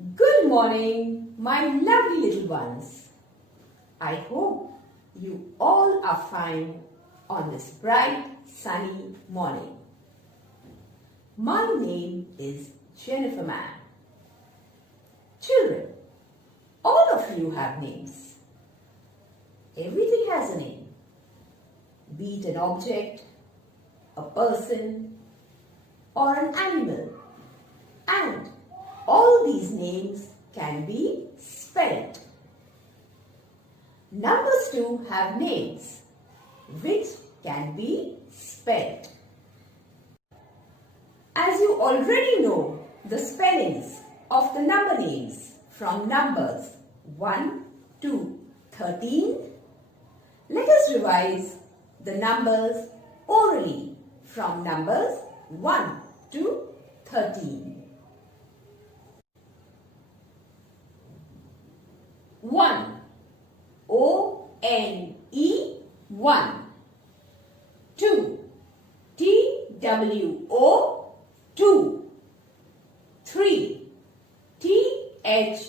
Good morning, my lovely little ones. I hope you all are fine on this bright, sunny morning. My name is Jennifer Mann. Children, all of you have names. Everything has a name, be it an object, a person, or an animal. And all these names can be spelled. Numbers too have names which can be spelled. As you already know the spellings of the number names from numbers 1 to 13, let us revise the numbers orally from numbers 1 to 13. 1. O-N-E 1. 2. T-W-O 2. 3. T-H-R-E-E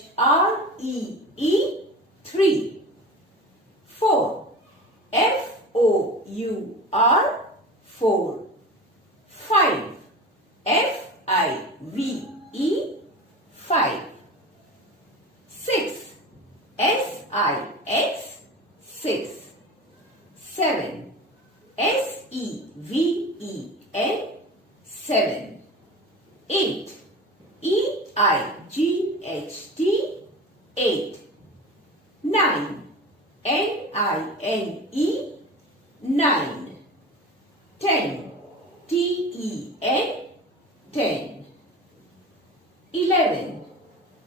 3. 4. F-O-U-R 4. 5. F-I-V-E 5. 6. S-I-X 6. 7. S-E-V-E-N 7. 8. E-I-G-H-T 8. 9. N-I-N-E 9. 10. T-E-N 10. 11.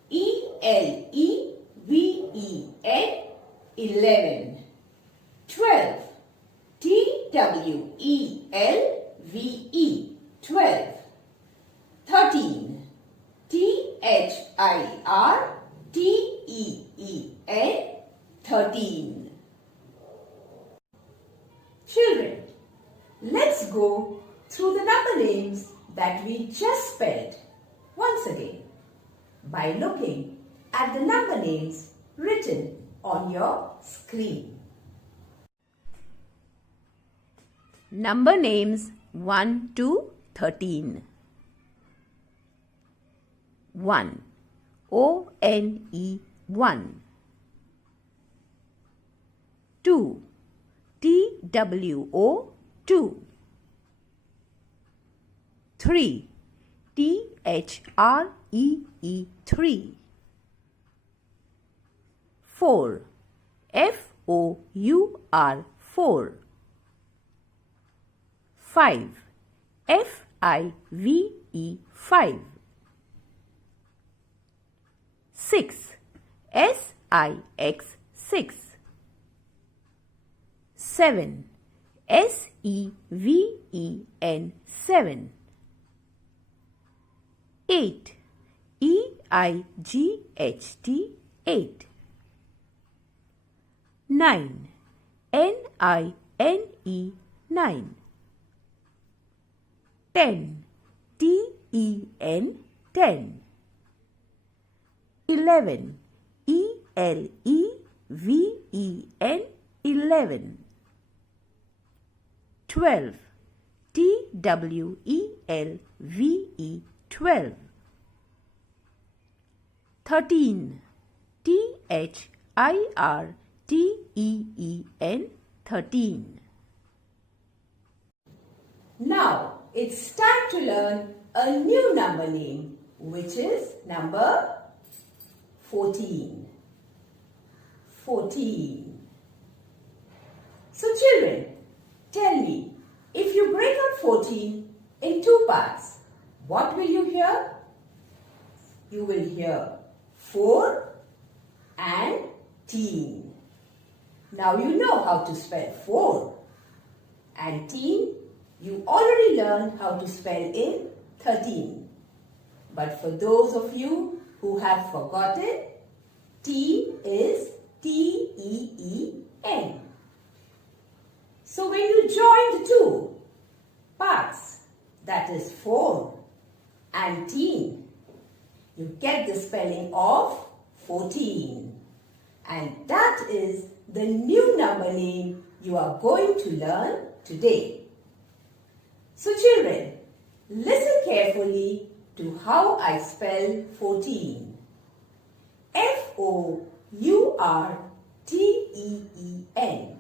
E-L-E-V-E-N 11. 12. T-W-E-L-V-E 12. 13. T-H-I-R-T-E-E-N 13. Children, let's go through the number names that we just spelled once again by looking at the number names written on your screen. Number names 1 to 13. 1. O-N-E 1. 2. T-W-O 2. 3. T-H-R-E-E 3. 4. F-O-U-R 4. 5. F-I-V-E 5. 6. S-I-X 6. 7. S-E-V-E-N 7. 8. E-I-G-H-T 8. 9. N-I-N-E 9. 10. T-E-N 10. 11. E-L-E-V-E-N 11. 12. T-W-E-L-V-E 12. 13. T-H-I-R-T-E-E-N 13. Now it's time to learn a new number name, which is number 14. 14. So children, tell me, if you break up 14 in two parts, what will you hear? You will hear 4 and teen. Now you know how to spell 4. And teen, you already learned how to spell in 13. But for those of you who have forgotten, teen is T-E-E-N. So when you join the two parts, that is 4 and teen, you get the spelling of 14. And that is the new number name you are going to learn today. So children, listen carefully to how I spell 14. F-O-U-R-T-E-E-N,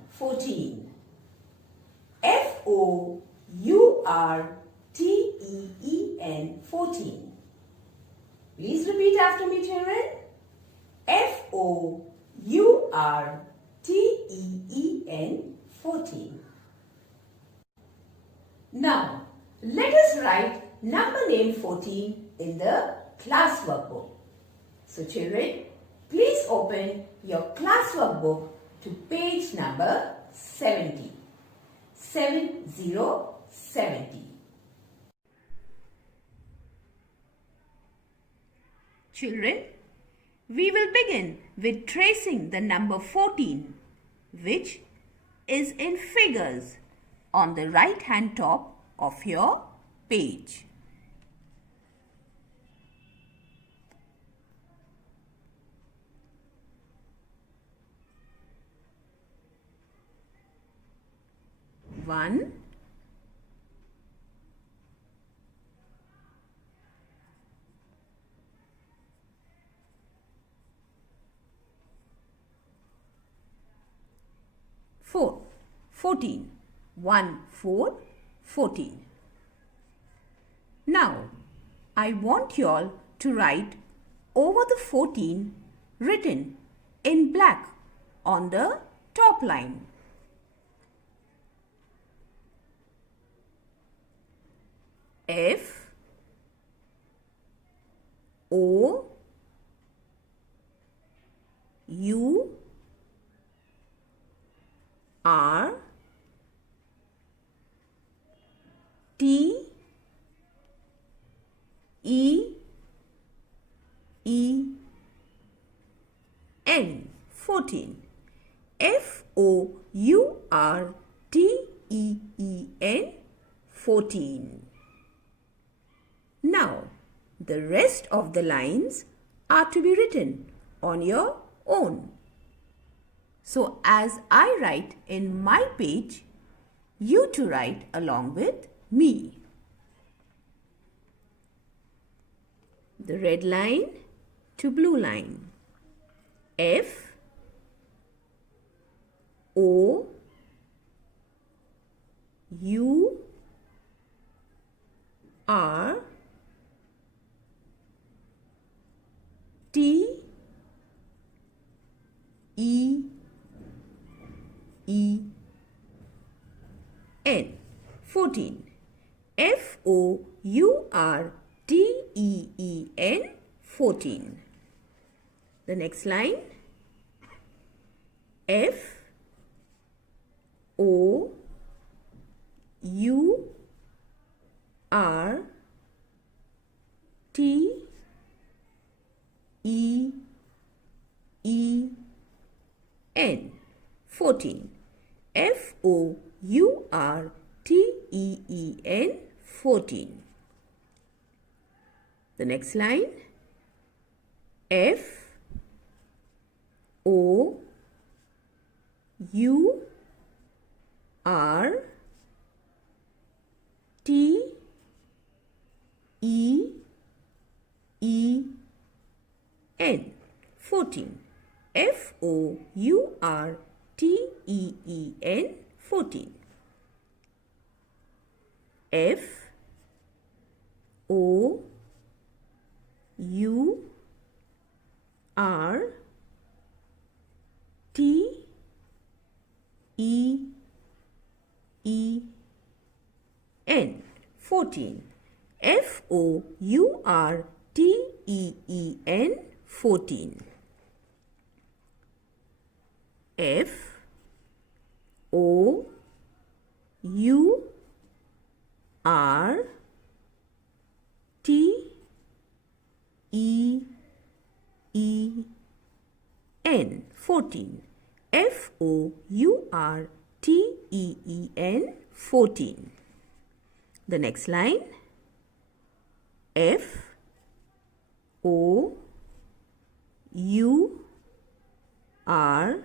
14. F-O-U-R-T-E-E-N, 14. Please repeat after me, children. F-O-U-R-T-E-E-N, 14. Now, let us write number name 14 in the classwork book. So children, please open your classwork book to page number 70. 70. Children, we will begin with tracing the number 14, which is in figures on the right hand top of your page. One, four, 14. 1, 4, 14. Now, I want you all to write over the 14 written in black on the top line. F O U R T E E N, 14. F O U R T E E N, 14. Now, the rest of the lines are to be written on your own. So, as I write in my page, you to write along with me. The red line to blue line. F O U R T E E N, 14. F O U R T E E N, 14. The next line. F O U R T E E N, 14. F O U R T E E N, 14. The next line. F O U R T E E N, 14. F O U R T E E N, 14. F O U R T E E N, 14. F O U R T E E N, 14. F O U R T E E N, 14. F O U R T E E N, 14. The next line. F O U R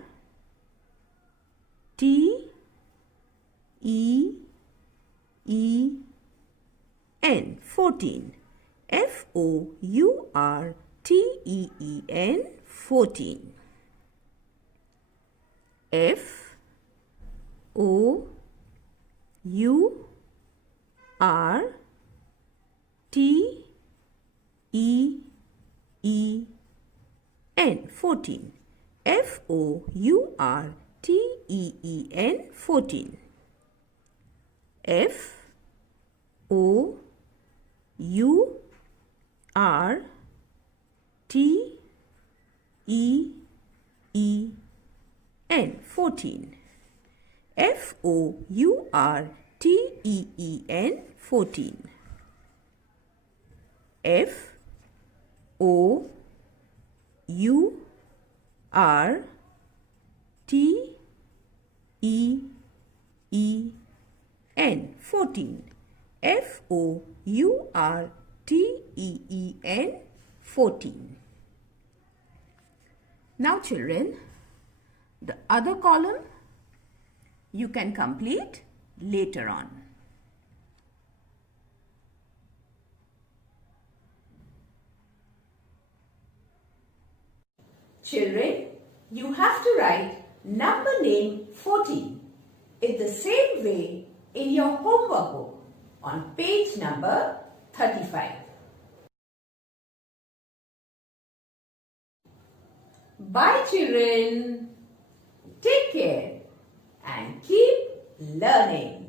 T E E N 14. F-O-U-R-T-E-E-N 14. F-O-U-R-T-E-E-N 14. F-O-U-R-T-E-E-N 14. F-O-U-R-T-E-E-N 14. F-O-U-R-T-E-E-N 14. F-O-U-R-T-E-E-N 14. F-O-U-R-T-E-E-N 14. Now children, the other column you can complete later on. Children, you have to write number name 14 in the same way in your homework book on page number 35. Bye children. Take care and keep learning.